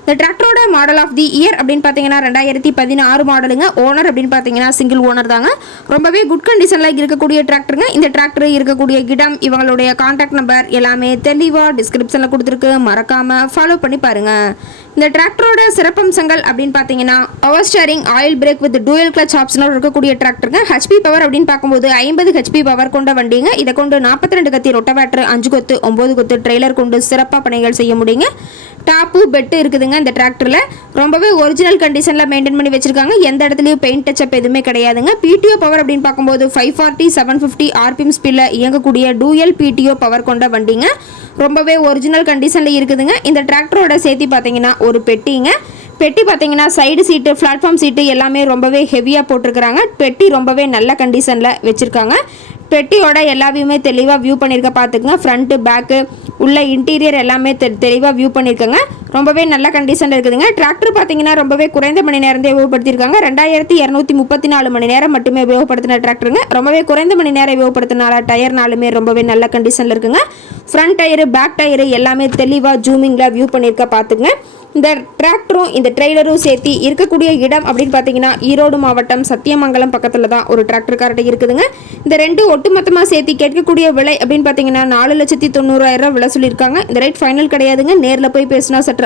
இந்த டிராக்டரோட model of the year அப்படின்னு பார்த்தீங்கன்னா ரெண்டாயிரத்தி பதினாறு மாடலுங்க ஓனர் அப்படின்னு பார்த்தீங்கன்னா சிங்கிள் ஓனர் தாங்க. ரொம்பவே குட் கண்டிஷனில் இருக்கக்கூடிய டிராக்டருங்க இந்த டிராக்டர் இருக்கக்கூடிய இடம் இவங்களுடைய காண்டாக்ட் நம்பர் எல்லாமே தெளிவாக டிஸ்கிரிப்ஷனில் கொடுத்துருக்கு. மறக்காமல் ஃபாலோ பண்ணி பாருங்கள் இந்த டிராக்டரோட சிறப்பம்சங்கள் அப்படின்னு பார்த்தீங்கன்னா power steering oil brake with dual clutch ஆப்ஷனோட இருக்கக்கூடிய டிராக்டருங்க ஹெச்பி பவர் அப்படின்னு பார்க்கும்போது ஐம்பது ஹெச்பி பவர் கொண்ட வண்டிங்க. இதை கொண்டு நாற்பத்தி ரெண்டு கத்தி ரொட்டவேட்டர் அஞ்சு கொத்து ஒம்பது கொத்து ட்ரெய்லர் கொண்டு சிறப்பாக பணிகள் செய்ய முடியுங்க. டாப்பு பெட்டு இருக்குதுங்க இந்த டிராக்டரில் ரொம்பவே ஒரிஜினல் கண்டிஷனில் மெயின்டைன் பண்ணி வச்சிருக்காங்க. எந்த இடத்துலையும் பெயிண்ட் டச்சப் எதுவுமே கிடையாதுங்க. பிடிஓ பவர் அப்படின்னு பார்க்கும்போது five forty seven fifty RPM ஸ்பீடில் இயங்கக்கூடிய டூயல் பிடிஓ பவர் கொண்ட வண்டிங்க. ரொம்பவே ஒரிஜினல் கண்டிஷனில் இருக்குதுங்க. இந்த டிராக்டரோட சேர்த்து பார்த்தீங்கன்னா ஒரு பெட்டிங்க. பெட்டி பார்த்தீங்கன்னா சைடு சீட்டு பிளாட்ஃபார்ம் சீட்டு எல்லாமே ரொம்பவே ஹெவியாக போட்டிருக்கிறாங்க. பெட்டி ரொம்பவே நல்ல கண்டிஷனில் வச்சுருக்காங்க. பெட்டியோட எல்லாவையுமே தெளிவாக வியூ பண்ணியிருக்க பார்த்துக்குங்க ஃப்ரண்ட்டு பேக்கு உள்ள இன்டீரியர் எல்லாமே தெ தெளிவாக வியூ பண்ணியிருக்கங்க ரொம்பவே நல்ல கண்டிஷனில் இருக்குதுங்க. டிராக்டர் பார்த்தீங்கன்னா ரொம்பவே குறைந்த மணி நேரத்தை உபயோகப்படுத்தியிருக்காங்க. ரெண்டாயிரத்தி இரநூத்தி முப்பத்தி நாலு மணி நேரம் மட்டுமே உபயோகப்படுத்தின டிராக்டருங்க ரொம்பவே குறைந்த மணி நேரம் உபயோகப்படுத்தினால டயர்னாலுமே ரொம்பவே நல்ல கண்டிஷனில் இருக்குங்க. ஃப்ரண்ட் டயரு பேக் டயரு எல்லாமே தெளிவாக ஜூமிங்கில் வியூ பண்ணியிருக்க பார்த்துங்க இந்த டிராக்டரும் இந்த ட்ரெய்லரும் சேர்த்து இருக்கக்கூடிய இடம் அப்படின்னு பார்த்தீங்கன்னா ஈரோடு மாவட்டம் சத்தியமங்கலம் பக்கத்தில் தான் ஒரு டிராக்டர் கார்டு இருக்குதுங்க. இந்த ரெண்டு ஒட்டுமொத்தமாக சேர்த்து கேட்கக்கூடிய விலை அப்படின்னு பார்த்தீங்கன்னா நாலு லட்சத்தி தொண்ணூறாயிரம் விலை சொல்லியிருக்காங்க. இந்த ரேட் ஃபைனல் கிடையாதுங்க. நேரில் போய் பேசினா சற்று